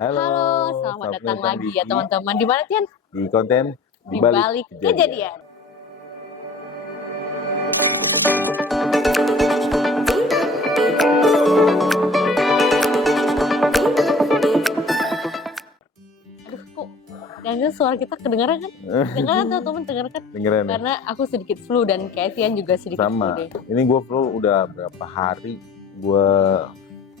Halo, Halo, selamat selamat datang datang lagi di ya teman-teman. Di mana, Tian? di konten Di Di Balik Balik Kejadian. Kejadian. Aduh, kok jangan suara kita kedengaran kan? Kedengaran teman-teman, dengar kan? Dengeran ya? Karena aku sedikit flu dan kayak Tian juga sedikit flu Sama. deh. Ini gue flu udah berapa hari. Gue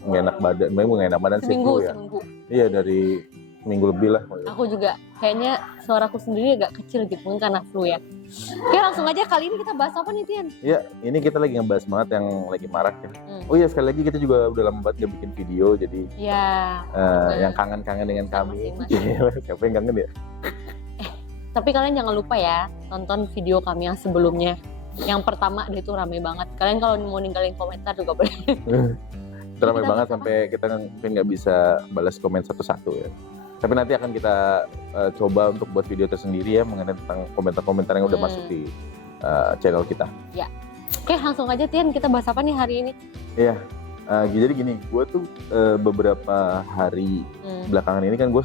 nggak enak badan. Memang nggak enak badan sih Seminggu, flu ya. seminggu. Iya, dari seminggu lebih lah. Aku juga kayaknya suaraku sendiri agak kecil gitu, mungkin karena flu ya. Oke, langsung aja kali ini kita bahas apa nih, Tian? Iya, ini kita lagi ngebahas banget yang lagi marak ya. Oh iya, sekali lagi kita juga udah lama banget gak bikin video. Jadi Ya, yang kangen-kangen dengan kami. Masing-masing. Siapa yang kangen ya? Tapi kalian jangan lupa ya, tonton video kami yang sebelumnya. Yang pertama itu rame banget. Kalian kalau mau ninggalin komentar juga boleh. Itu ramai Kita banget apa? sampai kita mungkin nggak bisa balas komen satu-satu ya. Tapi nanti akan kita coba untuk buat video tersendiri ya mengenai tentang komentar-komentar yang udah masuk di channel kita. Oke, langsung aja Tian, kita bahas apa nih hari ini? Iya, jadi gini, gue tuh beberapa hari belakangan ini kan gue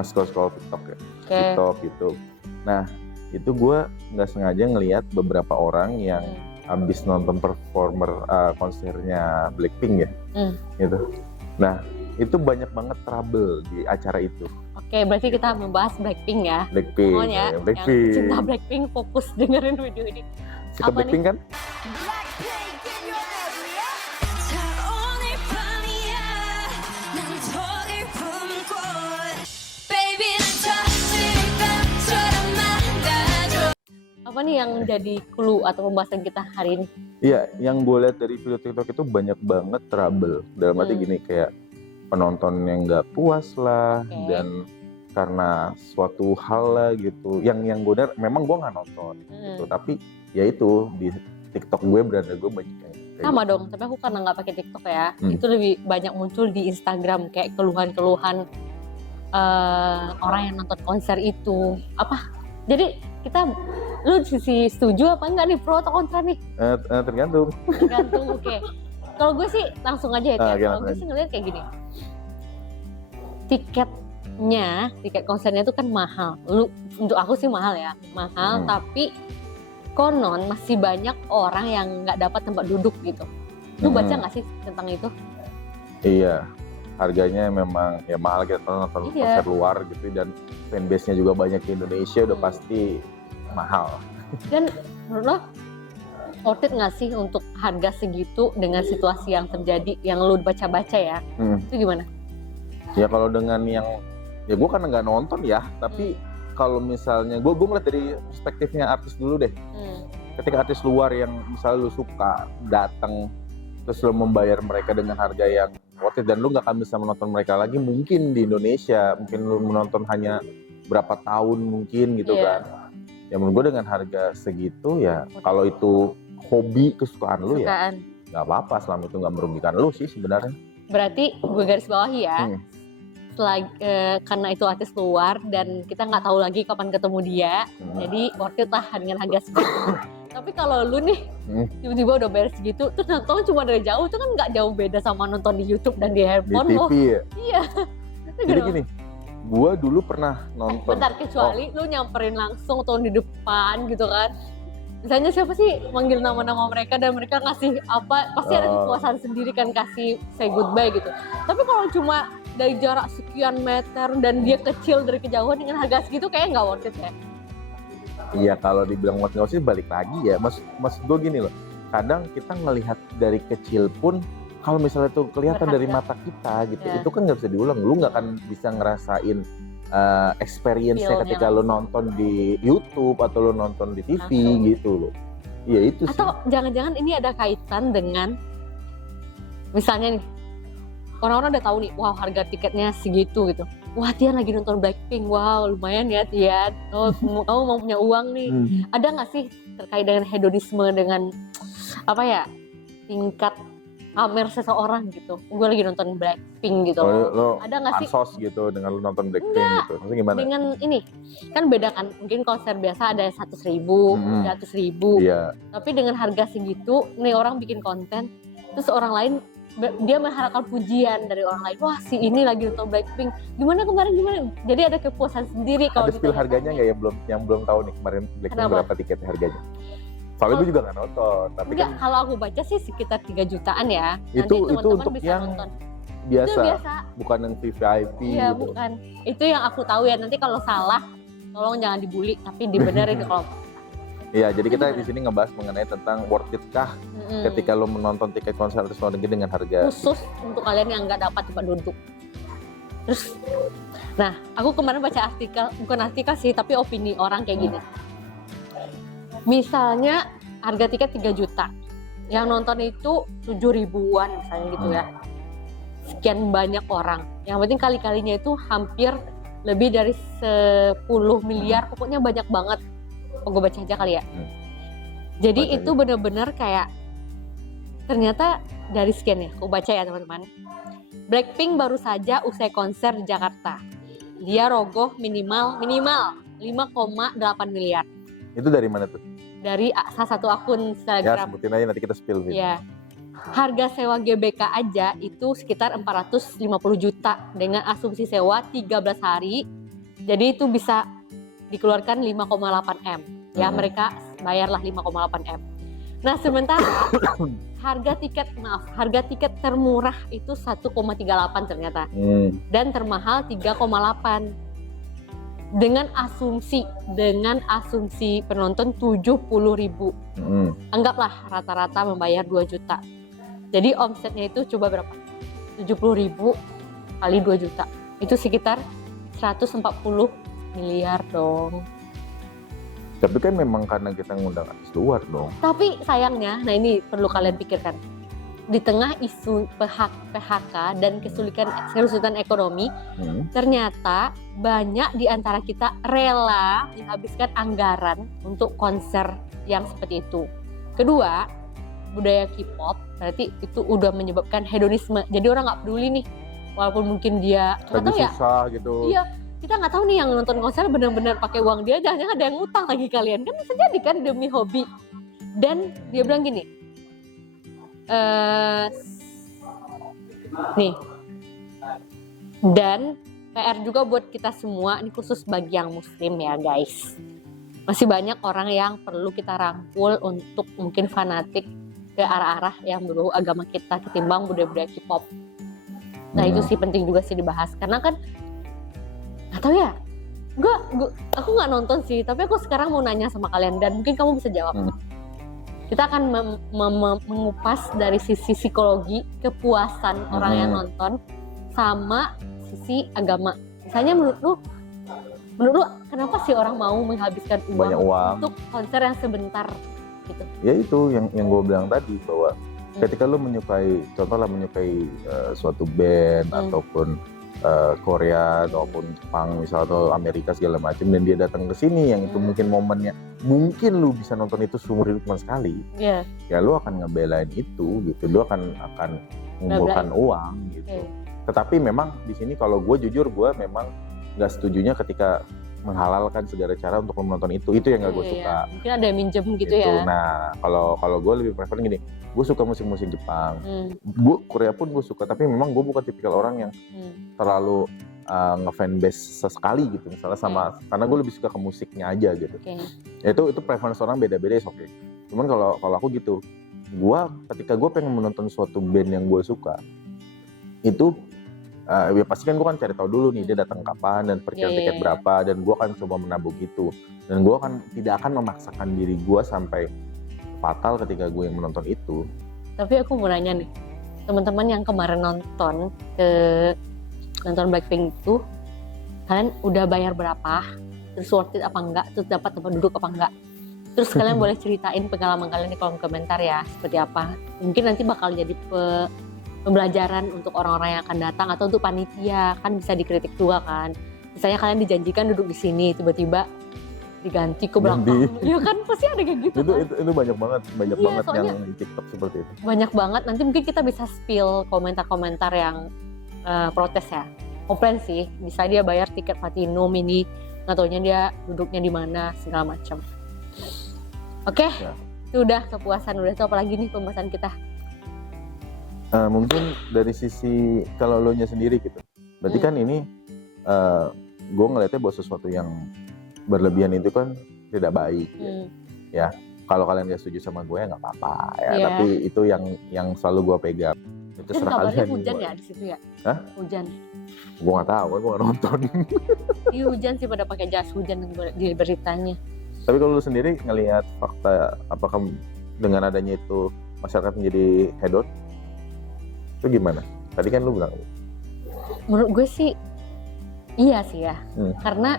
nge-scroll TikTok ya, Oke. TikTok, YouTube. Nah, itu gue nggak sengaja ngelihat beberapa orang yang habis nonton performer konsernya Blackpink ya, gitu. Nah, itu banyak banget trouble di acara itu. Oke, berarti kita membahas Blackpink ya. Blackpink, Pokoknya ya, yang Blackpink. cinta Blackpink fokus dengerin video ini. Suka Apa Blackpink kan? Apa nih yang jadi clue atau pembahasan kita hari ini? Iya, yang gue lihat dari video TikTok itu banyak banget trouble. Dalam arti gini, kayak penonton yang nggak puas lah, dan karena suatu hal lah gitu. Yang gue lihat, memang gue nggak nonton gitu, tapi ya itu di TikTok gue berada gue banyak yang sama dong, tapi aku karena nggak pakai TikTok ya, itu lebih banyak muncul di Instagram kayak keluhan-keluhan orang yang nonton konser itu. Apa? Jadi lu sisi setuju apa enggak nih, pro atau kontra nih? Tergantung. Tergantung, oke. Kalau gue sih langsung aja ya, kalau gue sih ngeliat kayak gini. Tiket konsernya itu kan mahal. Untuk aku sih mahal ya, mahal. Tapi konon masih banyak orang yang nggak dapat tempat duduk gitu. Lu baca nggak sih tentang itu? Iya, harganya memang ya mahal, kita nonton konser luar gitu, dan fanbase-nya juga banyak di Indonesia, udah pasti mahal. Dan menurut lo worth it nggak sih untuk harga segitu dengan situasi yang terjadi yang lu baca-baca ya? Itu gimana? Ya kalau dengan yang, ya gue kan nggak nonton ya, tapi kalau misalnya gue ngeliat dari perspektifnya artis dulu deh. Ketika artis luar yang misalnya lu suka datang, terus lu membayar mereka dengan harga yang worth it, dan lu nggak akan bisa menonton mereka lagi mungkin di Indonesia, mungkin lu menonton hanya berapa tahun mungkin gitu kan. Ya menurut gue dengan harga segitu ya, kalau itu hobi kesukaan lu ya nggak apa-apa, selama itu nggak merugikan lu sih sebenarnya. Berarti gue garis bawahi ya, karena itu artis luar dan kita nggak tahu lagi kapan ketemu dia, jadi worth it lah dengan harga segitu. Tapi kalau lu nih tiba-tiba udah bayar segitu, terus nonton cuma dari jauh, itu kan nggak jauh beda sama nonton di YouTube dan di handphone di TV ya? Iya. Jadi gini, gue dulu pernah nonton. Bentar, kecuali lu nyamperin langsung atau di depan gitu kan. Misalnya siapa sih manggil nama-nama mereka dan mereka ngasih apa, pasti ada kepuasan sendiri kan, kasih say goodbye gitu. Tapi kalau cuma dari jarak sekian meter dan dia kecil dari kejauhan dengan harga segitu, kayaknya nggak worth it ya. Iya, kalau dibilang worth it sih balik lagi ya, maksud gue gini loh, kadang kita ngelihat dari kecil pun, kalau misalnya itu kelihatan dari mata kita gitu, itu kan nggak bisa diulang. Lu nggak akan bisa ngerasain experience-nya ketika lu nonton di YouTube atau lu nonton di TV gitu loh. Iya itu sih. Atau jangan-jangan ini ada kaitan dengan, misalnya nih, orang-orang udah tahu nih, wow harga tiketnya segitu gitu. Wah, Tian lagi nonton Blackpink, wow lumayan ya Tian, kamu mau punya uang nih. Ada nggak sih terkait dengan hedonisme, dengan apa ya, tingkat pamer seseorang gitu? Gue lagi nonton Blackpink gitu. Lo ada nggak sih ansos gitu dengan lu nonton Blackpink gitu? Maksudnya gimana? Dengan ini kan beda kan, mungkin konser biasa ada 100.000, 100.000. Iya. Tapi dengan harga segitu, nih orang bikin konten, terus orang lain dia mengharapkan pujian dari orang lain. Wah, si ini lagi nonton Blackpink. Gimana kemarin gimana? Jadi ada kepuasan sendiri kalau Ada spill harganya nggak yang belum tahu nih kemarin Blackpink berapa tiketnya harganya? Soalnya gue juga nggak nonton. Tapi enggak, kan kalau aku baca sih sekitar 3 jutaan ya. itu untuk bisa yang nonton. biasa, Itu biasa. bukan yang VIP. Iya, gitu. bukan. Itu yang aku tahu ya. Nanti kalau salah, tolong jangan dibully, tapi dibenerin kalau. Iya, jadi kita di sini ngebahas mengenai tentang worth it kah ketika lo menonton tiket konser artis luar negeri dengan harga khusus untuk kalian yang nggak dapat tempat duduk. Terus, nah aku kemarin baca bukan artikel sih, tapi opini orang kayak gini. Misalnya harga tiket 3 juta, yang nonton itu 7 ribuan misalnya gitu ya. Sekian banyak orang. Yang penting kali-kalinya itu hampir lebih dari 10 miliar, pokoknya banyak banget. Gue baca aja kali ya. Jadi baca itu benar-benar kayak ternyata dari sekian ya, aku baca ya teman-teman. Blackpink baru saja usai konser di Jakarta. Dia rogoh minimal 5,8 miliar. itu dari mana tuh? Dari salah satu akun Ya Instagram. sebutin aja nanti kita spill. Ya. Harga sewa GBK aja itu sekitar 450 juta dengan asumsi sewa 13 hari. Jadi itu bisa dikeluarkan 5,8 M. Ya, mereka bayarlah 5,8 M. Nah, sementara harga tiket termurah itu 1,38 ternyata. Dan termahal 3,8. Dengan asumsi penonton 70 ribu. Anggaplah rata-rata membayar 2 juta. Jadi omsetnya itu coba berapa? 70 ribu kali 2 juta. Itu sekitar 140 miliar dong. Tapi kan memang karena kita ngundang artis luar dong. Tapi sayangnya, nah ini perlu kalian pikirkan. Di tengah isu PHK dan kesulitan ekonomi, ternyata banyak di antara kita rela menghabiskan anggaran untuk konser yang seperti itu. Kedua, budaya K-pop berarti itu udah menyebabkan hedonisme. Jadi orang nggak peduli nih, walaupun mungkin dia nggak tahu ya. Susah gitu. Iya, kita nggak tahu nih yang nonton konser benar-benar pakai uang dia, jangan-jangan ada yang ngutang lagi kalian, kan bisa jadi kan demi hobi. Dan dia bilang gini, nih, dan PR juga buat kita semua, ini khusus bagi yang muslim ya guys. Masih banyak orang yang perlu kita rangkul untuk mungkin fanatik ke arah-arah yang berbau agama kita ketimbang budaya-budaya K-pop. Nah itu sih penting juga sih dibahas, karena kan nggak tahu ya, aku nggak nonton sih, tapi aku sekarang mau nanya sama kalian dan mungkin kamu bisa jawab. Kita akan mengupas dari sisi psikologi kepuasan orang yang nonton sama sisi agama. Misalnya menurut lu kenapa sih orang mau menghabiskan Banyak uang untuk konser yang sebentar gitu? Ya itu yang gue bilang tadi, bahwa ketika lu menyukai suatu band ataupun Korea ataupun Jepang misalnya atau Amerika segala macam, dan dia datang ke sini yang itu mungkin momennya, mungkin lu bisa nonton itu seumur hidup cuma sekali. Ya lu akan ngebelain itu gitu, lu akan mengumpulkan uang gitu. Tetapi memang di sini kalau gue jujur, gue memang nggak setujunya ketika menghalalkan segala cara untuk menonton itu yang nggak gue suka. Mungkin ada yang minjem gitu ya. Nah kalau gue lebih prefer gini, gue suka musik-musik Jepang, gue Korea pun gue suka, tapi memang gue bukan tipikal orang yang terlalu nge-fanbase sesekali gitu, misalnya karena gue lebih suka ke musiknya aja gitu. Ya, itu preference orang beda-beda, oke. Cuman kalau aku gitu, ketika gue pengen menonton suatu band yang gue suka, itu ya pasti kan gue kan cari tahu dulu nih dia datang kapan dan perkiraan tiket berapa, dan gue akan coba menabung itu, dan gue tidak akan memaksakan diri gue sampai fatal ketika gue yang menonton itu. Tapi aku mau nanya nih, teman-teman yang kemarin nonton Blackpink itu, kalian udah bayar berapa? Terus worth it apa enggak? Terus dapat tempat duduk apa enggak? Terus kalian boleh ceritain pengalaman kalian di kolom komentar ya, seperti apa? Mungkin nanti bakal jadi pembelajaran untuk orang-orang yang akan datang atau untuk panitia, kan bisa dikritik juga kan. Misalnya kalian dijanjikan duduk di sini, tiba-tiba diganti ke belakang. Iya kan, pasti ada kayak gitu. Itu banyak banget yang di TikTok seperti itu. Banyak banget. Nanti mungkin kita bisa spill komentar-komentar yang protes ya. Komplain sih, bisa dia bayar tiket Platinum ini, nggak taunya dia duduknya di mana, segala macam. Oke, itu udah kepuasan, udah itu apa lagi nih pembahasan kita? Mungkin dari sisi kalau lo nya sendiri gitu. Berarti kan ini gue ngeliatnya bahwa sesuatu yang berlebihan itu kan tidak baik. Ya. Kalau kalian gak setuju sama gue ya nggak apa-apa ya. Iya. Tapi itu yang selalu gue pegang. Itu Dan serah kabarnya kalian. hujan ya di situ ya? Hah? Hujan. Gue nggak tahu, gue nggak nonton. Iya hujan sih, pada pakai jas hujan di beritanya. Tapi kalau lu sendiri ngelihat fakta, apakah dengan adanya itu masyarakat menjadi hedon? Itu gimana? Tadi kan lu bilang. Menurut gue sih iya sih ya. Karena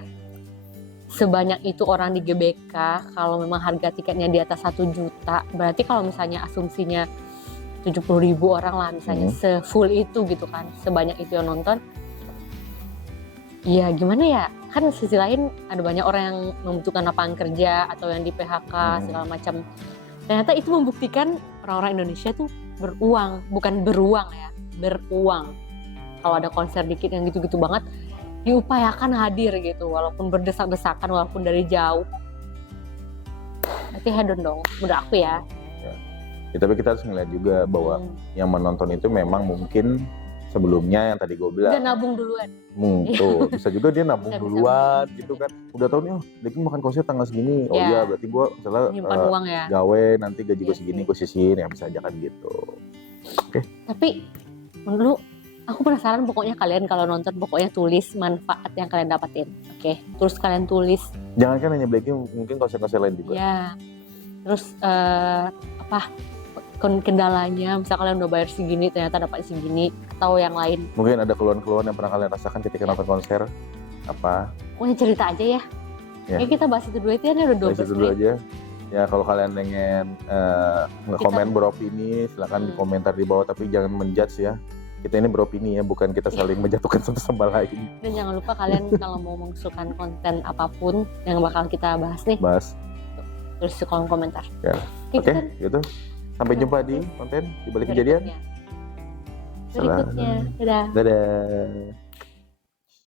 sebanyak itu orang di GBK, kalau memang harga tiketnya di atas 1 juta, berarti kalau misalnya asumsinya 70.000 orang lah misalnya, se-full itu gitu kan, sebanyak itu yang nonton. Iya gimana ya, kan sisi lain ada banyak orang yang membutuhkan lapangan kerja atau yang di PHK segala macam. Ternyata itu membuktikan orang-orang Indonesia tuh beruang, bukan beruang ya, beruang. Kalau ada konser dikit yang gitu-gitu banget, diupayakan hadir gitu, walaupun berdesak-desakan, walaupun dari jauh. Berarti hedon dong, menurut aku ya. Ya, tapi kita harus ngeliat juga bahwa yang menonton itu memang mungkin sebelumnya yang tadi gue bilang. Udah nabung duluan. Tuh, bisa juga dia nabung duluan gitu kan. Udah tahu nih, Deki makan konser tanggal segini. Oh iya, berarti gue misalnya uang ya. gawe nanti gaji gue segini, gue sisihin, ya bisa aja kan gitu. Oke. Tapi menurut aku penasaran, pokoknya kalian kalau nonton pokoknya tulis manfaat yang kalian dapatin. Oke, terus kalian tulis. Jangan kan hanya Blackpink, mungkin konser-konser lain juga. Ya. Terus kendalanya, misal kalian udah bayar segini ternyata dapat segini, atau yang lain. Mungkin ada keluhan-keluhan yang pernah kalian rasakan ketika nonton konser. Apa? Pokoknya cerita aja ya. Ya kita bahas itu dulu, itu kan udah 12 menit. Dulu aja. Ya kalau kalian pengen nge-komen beropini, silakan di komentar di bawah, tapi jangan menjudge ya. Kita ini beropini ya, bukan kita saling menjatuhkan satu sama lain. Dan jangan lupa kalian kalau mau mengusulkan konten apapun yang bakal kita bahas nih, tulis di kolom komentar. Ya. Oke, gitu. Sampai jumpa di konten di balik kejadian berikutnya. Dadah. Dadah.